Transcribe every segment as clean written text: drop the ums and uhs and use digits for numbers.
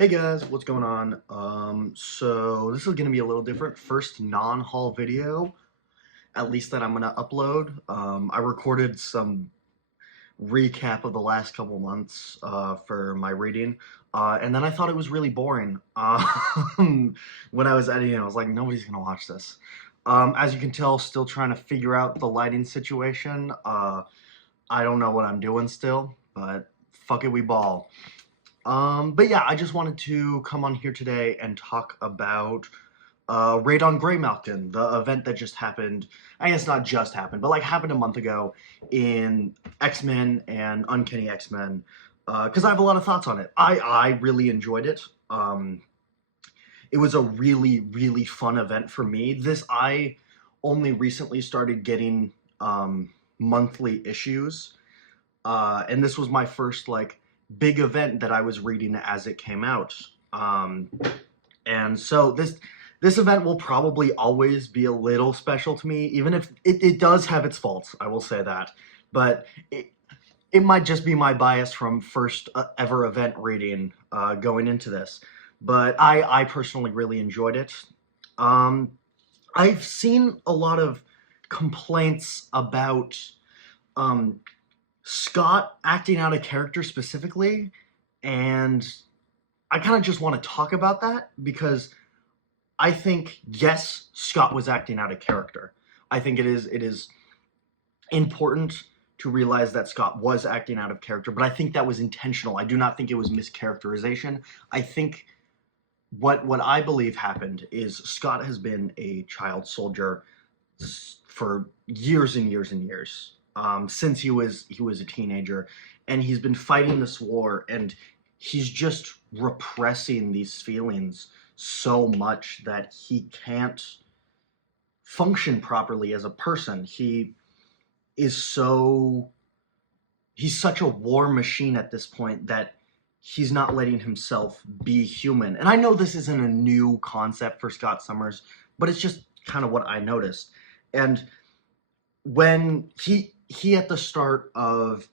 Hey guys, what's going on? So this is gonna be a little different. First non-haul video, at least that I'm gonna upload. I recorded some recap of the last couple months for my reading, and then I thought it was really boring. When I was editing, I was like, nobody's gonna watch this. As you can tell, still trying to figure out the lighting situation. I don't know what I'm doing still, but fuck it, we ball. But yeah, I just wanted to come on here today and talk about Raid on Graymalkin, the event that just happened. I guess not just happened, but like happened a month ago in X-Men and Uncanny X-Men. Because I have a lot of thoughts on it. I really enjoyed it. It was a really, really fun event for me. I only recently started getting monthly issues. And this was my first like big event that I was reading as it came out. And so this event will probably always be a little special to me, even if it does have its faults, I will say that. But it might just be my bias from first ever event reading going into this. But I personally really enjoyed it. I've seen a lot of complaints about Scott acting out of character specifically, and I kind of just want to talk about that because I think, yes, Scott was acting out of character. I think it is important to realize that Scott was acting out of character, but I think that was intentional. I do not think it was mischaracterization. I think what I believe happened is Scott has been a child soldier for years and years and years. Since he was a teenager, and he's been fighting this war, and he's just repressing these feelings so much that he can't function properly as a person. He's such a war machine at this point that he's not letting himself be human. And I know this isn't a new concept for Scott Summers, but it's just kind of what I noticed. And when he at the start of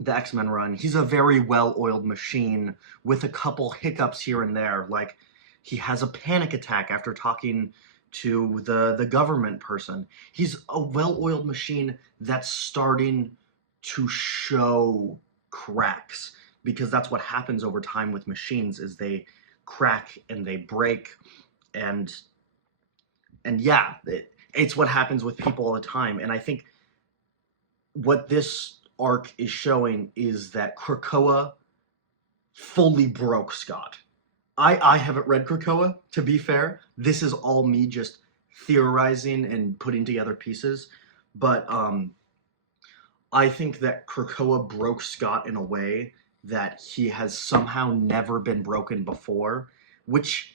the X-Men run, he's a very well-oiled machine with a couple hiccups here and there. Like, he has a panic attack after talking to the government person. He's a well-oiled machine that's starting to show cracks, because that's what happens over time with machines, is they crack and they break, and yeah, it's what happens with people all the time. And I think what this arc is showing is that Krakoa fully broke Scott. I haven't read Krakoa, to be fair. This is all me just theorizing and putting together pieces. But I think that Krakoa broke Scott in a way that he has somehow never been broken before, which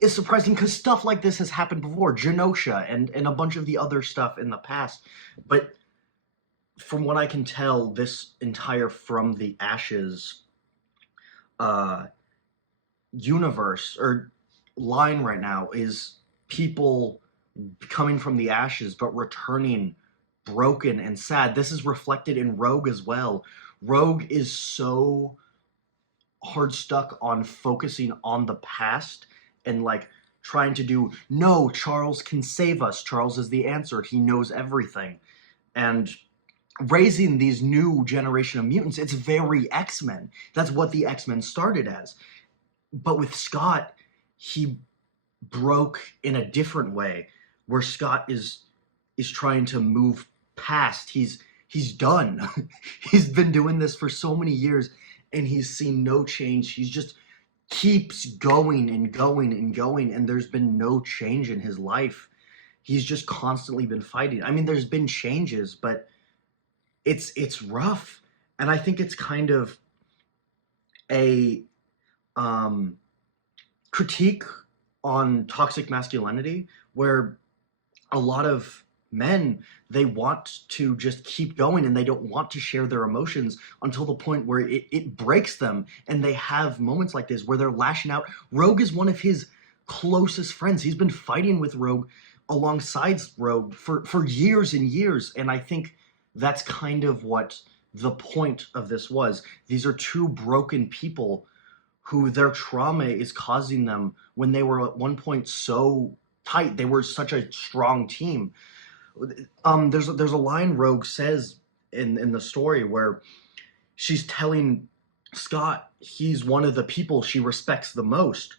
is surprising because stuff like this has happened before. Genosha and a bunch of the other stuff in the past. But from what I can tell, this entire From the Ashes universe or line right now is people coming from the ashes but returning broken and sad. This is reflected in Rogue as well. Rogue is so hard stuck on focusing on the past and like trying to do, no, Charles can save us. Charles is the answer. He knows everything. And raising these new generation of mutants, it's very X-Men. That's what the X-Men started as. But with Scott, he broke in a different way, where Scott is trying to move past. He's done. He's been doing this for so many years, and he's seen no change. He's just keeps going and going and going, and there's been no change in his life. He's just constantly been fighting. I mean, there's been changes, but it's rough. And I think it's kind of a critique on toxic masculinity, where a lot of men, they want to just keep going and they don't want to share their emotions until the point where it breaks them, and they have moments like this where they're lashing out. Rogue is one of his closest friends. He's been fighting with Rogue alongside Rogue for years and years, and I think that's kind of what the point of this was. These are two broken people who their trauma is causing them when they were at one point so tight. They were such a strong team. There's a line Rogue says in the story where she's telling Scott he's one of the people she respects the most.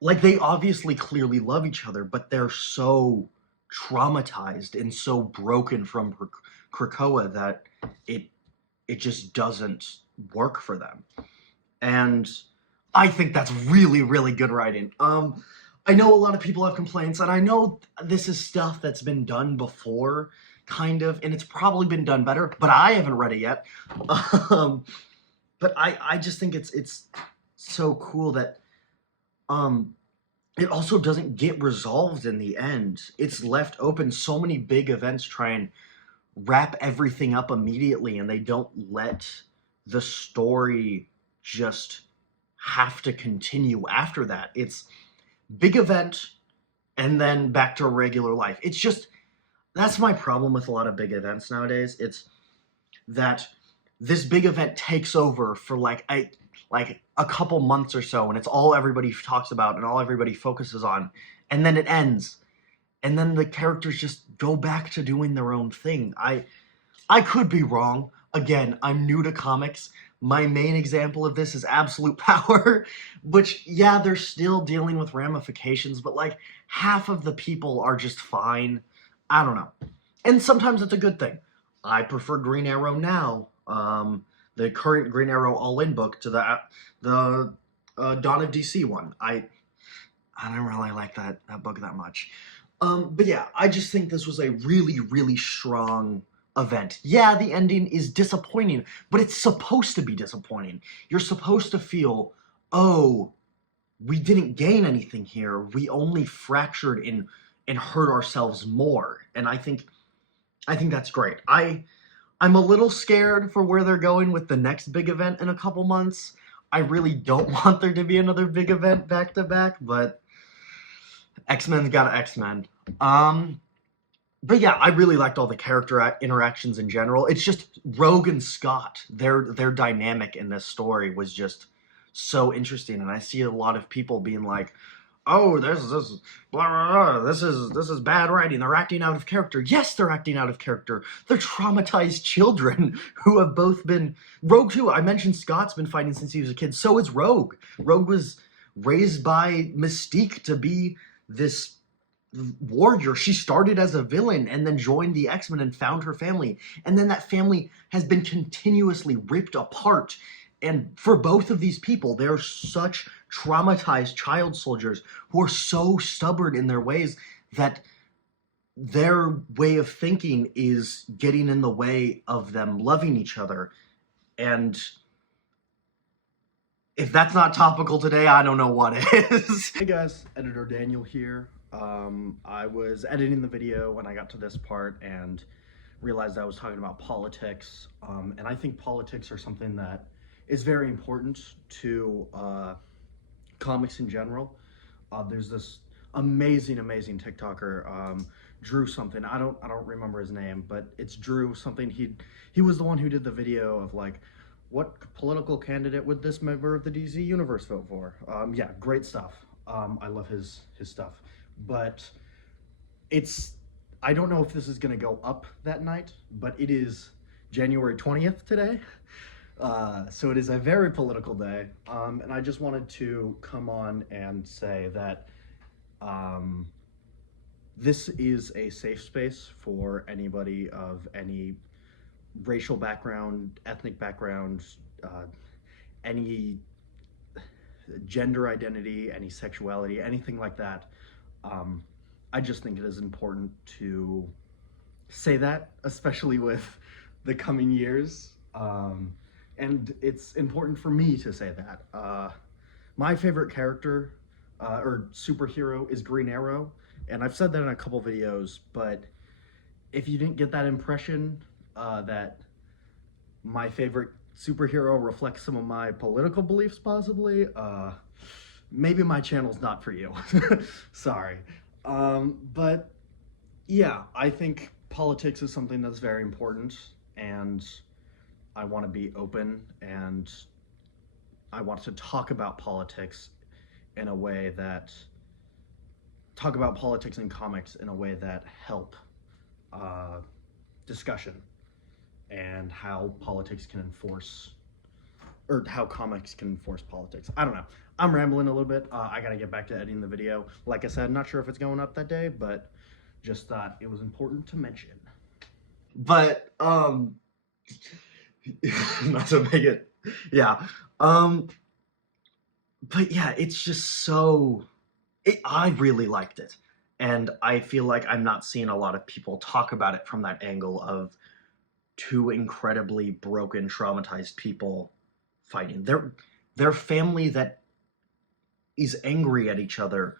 Like, they obviously clearly love each other, but they're so traumatized and so broken from Krakoa that it just doesn't work for them. And I think that's really, really good writing. I know a lot of people have complaints, and I know this is stuff that's been done before, kind of, and it's probably been done better, but I haven't read it yet. But I just think it's so cool that it also doesn't get resolved in the end. It's left open. So many big events try and wrap everything up immediately, and they don't let the story just have to continue after that. It's big event and then back to regular life. It's just, that's my problem with a lot of big events nowadays. It's that this big event takes over for like a couple months or so, and it's all everybody talks about and all everybody focuses on, and then it ends, and then the characters just go back to doing their own thing. I could be wrong. Again, I'm new to comics. My main example of this is Absolute Power, which, yeah, they're still dealing with ramifications, but like half of the people are just fine. I don't know. And sometimes it's a good thing. I prefer Green Arrow now, the current Green Arrow All-In book, to the Dawn of DC one. I don't really like that book that much. But yeah, I just think this was a really, really strong event. Yeah, the ending is disappointing, but it's supposed to be disappointing. You're supposed to feel, oh, we didn't gain anything here. We only fractured and hurt ourselves more. And I think that's great. I'm a little scared for where they're going with the next big event in a couple months. I really don't want there to be another big event back to back, but X-Men's got X-Men. But yeah, I really liked all the character interactions in general. It's just Rogue and Scott, their dynamic in this story was just so interesting, and I see a lot of people being like, "Oh, this blah, blah, blah. This is bad writing. They're acting out of character." Yes, they're acting out of character. They're traumatized children who have both been Rogue too. I mentioned Scott's been fighting since he was a kid. So is Rogue. Rogue was raised by Mystique to be this warrior. She started as a villain and then joined the X-Men and found her family. And then that family has been continuously ripped apart. And for both of these people, they're such traumatized child soldiers who are so stubborn in their ways that their way of thinking is getting in the way of them loving each other. And if that's not topical today, I don't know what is. Hey guys, Editor Daniel here. I was editing the video when I got to this part and realized I was talking about politics. And I think politics are something that is very important to comics in general. There's this amazing TikToker, Drew something. I don't remember his name, but it's Drew something. He was the one who did the video of like, what political candidate would this member of the DC universe vote for? Yeah, great stuff. I love his stuff. But I don't know if this is gonna go up that night, but it is January 20th today. So it is a very political day. And I just wanted to come on and say that this is a safe space for anybody of any racial background, ethnic background, any gender identity, any sexuality, anything like that. I just think it is important to say that, especially with the coming years. And it's important for me to say that. My favorite character or superhero is Green Arrow, and I've said that in a couple videos, but if you didn't get that impression that my favorite superhero reflects some of my political beliefs possibly, maybe my channel's not for you. Sorry. But yeah, I think politics is something that's very important, and I want to be open, and I want to talk about politics in a way that talk about politics and comics in a way that help discussion and how politics can enforce or how comics can enforce politics. I don't know. I'm rambling a little bit. I gotta get back to editing the video. Like I said, not sure if it's going up that day, but just thought it was important to mention. But not to make it, yeah. But yeah, it's just so. I really liked it, and I feel like I'm not seeing a lot of people talk about it from that angle of two incredibly broken, traumatized people fighting. They're family that is angry at each other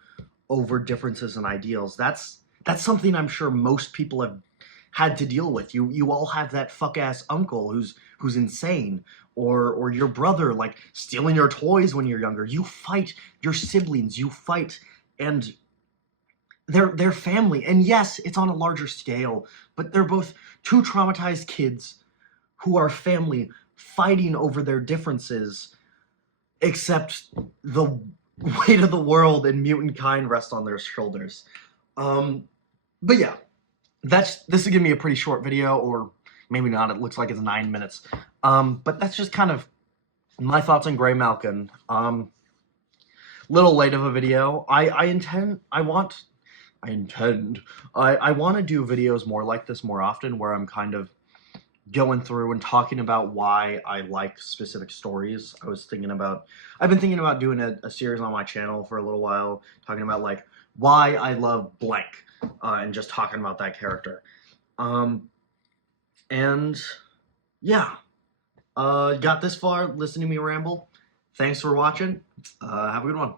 over differences in ideals. That's something I'm sure most people have had to deal with. You all have that fuck ass uncle who's insane, or your brother like stealing your toys when you're younger. You fight your siblings. You fight, and they're family. And yes, it's on a larger scale, but they're both two traumatized kids who are family fighting over their differences, except the weight of the world and mutant kind rests on their shoulders. But yeah, this is gonna be a pretty short video, or maybe not. It looks like it's 9 minutes. But that's just kind of my thoughts on Graymalkin. Little late of a video. I want to do videos more like this more often, where I'm kind of going through and talking about why I like specific stories. I've been thinking about doing a series on my channel for a little while, talking about like why I love blank, and just talking about that character. And yeah, got this far, listen to me ramble. Thanks for watching. Have a good one.